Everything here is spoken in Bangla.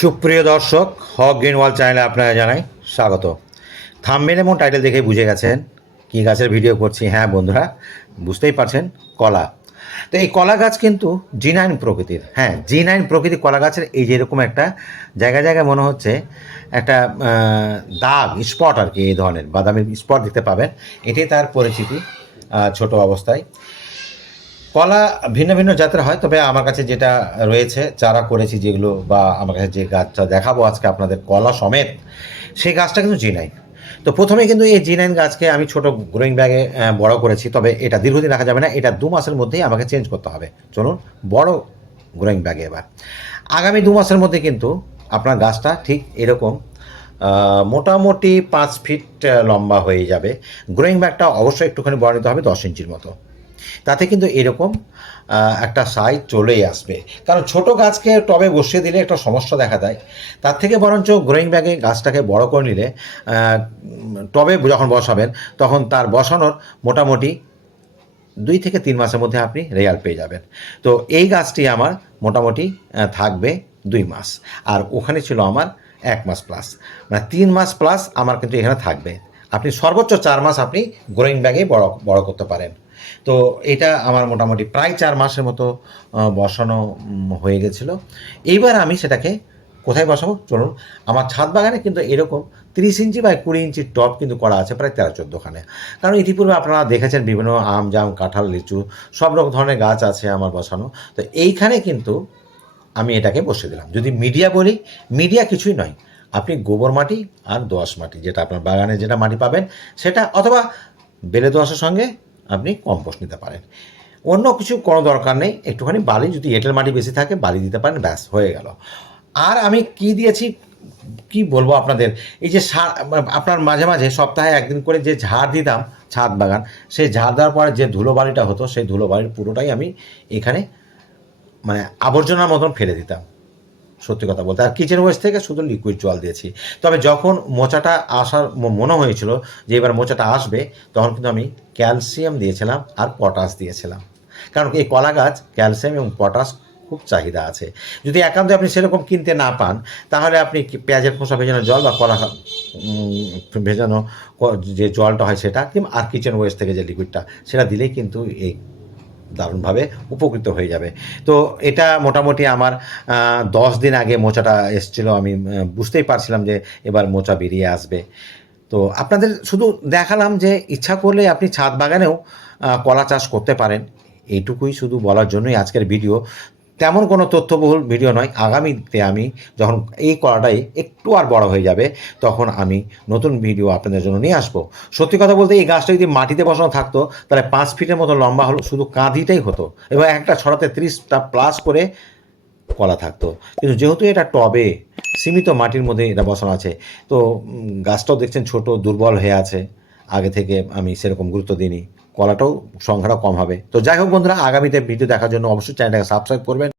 সুপ্রিয় দর্শক, হক গ্রিন ওয়াল চ্যানেলে আপনারা জানাই স্বাগত। থাম্বনেল এবং টাইটেল দেখে বুঝে গেছেন কী গাছের ভিডিও করছি। হ্যাঁ বন্ধুরা, বুঝতেই পারছেন, কলা। তো এই কলা গাছ কিন্তু জিনাইন প্রকৃতির। হ্যাঁ, জিনাইন প্রকৃতির কলা গাছের এই যে এরকম একটা জায়গায় জায়গায় মনে হচ্ছে একটা দাগ স্পট আর কি, এই ধরনের বাদামি স্পট দেখতে পাবেন। এটাই তার পরিচিতি ছোট অবস্থায়। কলা ভিন্ন ভিন্ন জাতের হয়, তবে আমার কাছে যেটা রয়েছে, চারা করেছি যেগুলো, বা আমার কাছে যে গাছটা দেখাবো আজকে আপনাদের কলা সমেত, সেই গাছটা কিন্তু জিনাইন। তো প্রথমে কিন্তু এই জিনাইন গাছকে আমি ছোট গ্রোয়িং ব্যাগে বড় করেছি, তবে এটা দীর্ঘদিন রাখা যাবে না, এটা 2 মাসের মধ্যেই আমাকে চেঞ্জ করতে হবে। চলুন বড় গ্রোয়িং ব্যাগে এবার। আগামী 2 মাসের মধ্যে কিন্তু আপনার গাছটা ঠিক এরকম মোটামুটি 5 ফিট লম্বা হয়ে যাবে। গ্রোয়িং ব্যাগটা অবশ্যই একটুখানি বড় নিতে হবে, 10 ইঞ্চির মতো। তাতে কিন্তু এরকম একটা সাইজ চলেই আসবে। কারণ ছোট গাছকে টবে বসিয়ে দিলে একটা সমস্যা দেখা দেয়, তার থেকে বরঞ্চ গ্রোয়িং ব্যাগে গাছটাকে বড় করে নিলে টবে যখন বসাবেন তখন তার বসানোর মোটামুটি 2 থেকে 3 মাসের মধ্যে আপনি রেজাল্ট পেয়ে যাবেন। তো এই গাছটি আমার মোটামুটি থাকবে 2 মাস, আর ওখানে ছিল আমার 1 মাস প্লাস, মানে 3 মাস প্লাস আমার কিন্তু এখানে থাকবে। আপনি সর্বোচ্চ 4 মাস আপনি গ্রোয়িং ব্যাগে বড় বড় করতে পারেন। তো এটা আমার মোটামুটি প্রায় 4 মাসের মতো বসানো হয়ে গেছিলো। এইবার আমি সেটাকে কোথায় বসাবো চলুন। আমার ছাদ বাগানে কিন্তু এরকম 30 ইঞ্চি বা 20 ইঞ্চির টব কিন্তু করা আছে প্রায় 13-14খানে। কারণ ইতিপূর্বে আপনারা দেখেছেন বিভিন্ন আম, জাম, কাঁঠাল, লিচু সব রকম ধরনের গাছ আছে আমার বসানো। তো এইখানে কিন্তু আমি এটাকে বসে দিলাম। যদি মিডিয়া বলি, মিডিয়া কিছুই নয়, আপনি গোবর মাটি আর দোআঁশ মাটি, যেটা আপনার বাগানে যেটা মাটি পাবেন সেটা, অথবা বেলে দোআঁশের সঙ্গে আপনি কম্পোস্ট নিতে পারেন। অন্য কিছু কোনো দরকার নেই, একটুখানি বালি, যদি এঁটেল মাটি বেশি থাকে বালি দিতে পারেন, ব্যাস হয়ে গেল। আর আমি কি দিয়েছি কি বলবো আপনাদের, এই যে সার, আপনার মাঝে মাঝে সপ্তাহে একদিন করে যে ঝাড় দিতাম ছাদ বাগান, সেই ঝাড় দেওয়ার পরে যে ধুলোবালিটা হতো, সেই ধুলোবালির পুরোটাই আমি এখানে মানে আবর্জনার মতন ফেলে দিতাম, সত্যি কথা বলতে। আর কিচেন ওয়েস্ট থেকে শুধু লিকুইড জল দিয়েছি। তবে যখন মোচাটা আসার মনে হয়েছিল যে এবার মোচাটা আসবে, তখন কিন্তু আমি ক্যালসিয়াম দিয়েছিলাম আর পটাশ দিয়েছিলাম। কারণ এই কলা গাছ ক্যালসিয়াম এবং পটাশ খুব চাহিদা আছে। যদি একান্ত আপনি সেরকম কিনতে না পান, তাহলে আপনি পেঁয়াজের খোসা ভেজানো জল বা কলা ভেজানো যে জলটা হয় সেটা, কিংবা আর কিচেন ওয়েস্ট থেকে যে লিকুইডটা, সেটা দিলেই কিন্তু এই দারুণভাবে উপকৃত হয়ে যাবে। তো এটা মোটামুটি আমার 10 দিন আগে মোচাটা এসছিল, আমি বুঝতেই পারছিলাম যে এবার মোচা বেরিয়ে আসবে। তো আপনাদের শুধু দেখালাম যে ইচ্ছা করলে আপনি ছাদ বাগানেও কলা চাষ করতে পারেন, এইটুকুই শুধু বলার জন্যই আজকের ভিডিও। তেমন কোনো তথ্যবহুল ভিডিও নয়। আগামীতে আমি যখন এই কলাটাই একটু আর বড় হয়ে যাবে, তখন আমি নতুন ভিডিও আপনাদের জন্য নিয়ে আসবো। সত্যি কথা বলতে, এই গাছটা যদি মাটিতে বসানো থাকতো তাহলে 5 ফিটের মতো লম্বা হলো, শুধু কাঁধিটাই হতো, এবং একটা ছড়াতে 30টা প্লাস করে কলা থাকতো। কিন্তু যেহেতু এটা টবে সীমিত মাটির মধ্যে এটা বসানো আছে, তো গাছটাও দেখছেন ছোট, দুর্বল হয়ে আছে। আগে থেকে আমি সেরকম গুরুত্ব দিইনি, কলাটাও সংখ্যাটাও কম হবে। তো যাই হোক বন্ধুরা, আগামীতে ভিডিও দেখার জন্য অবশ্যই চ্যানেলটাকে সাবস্ক্রাইব করবেন।